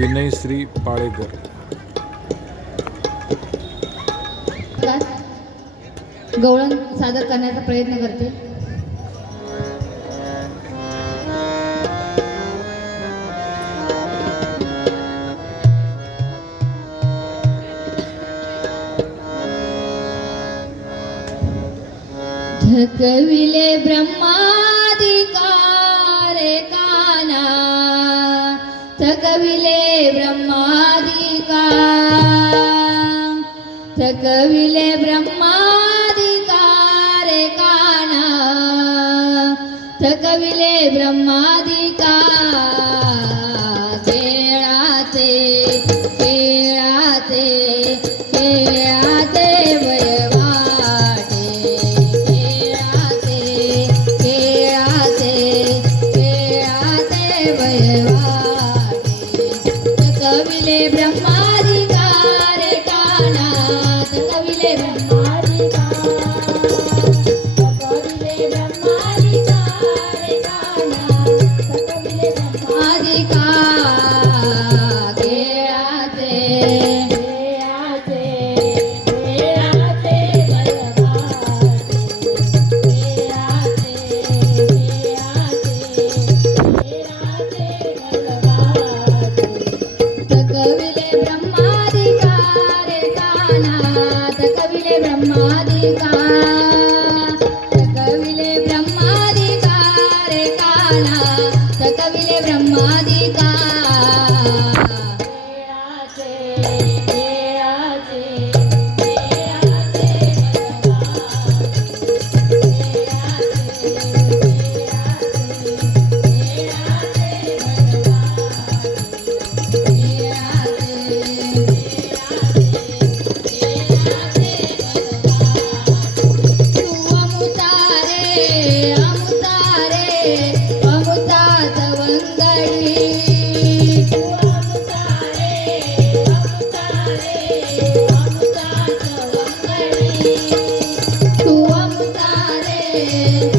विनय श्री पाळेकर. गवळण सादर करण्याचा प्रयत्न करते. धकविले ब्रह्मा सकविले ब्रह्मादिका सकविले ब्रह्मादिकारे काना सकविले ब्रह्मादिका Celebra Maria. ब्रह्मादिका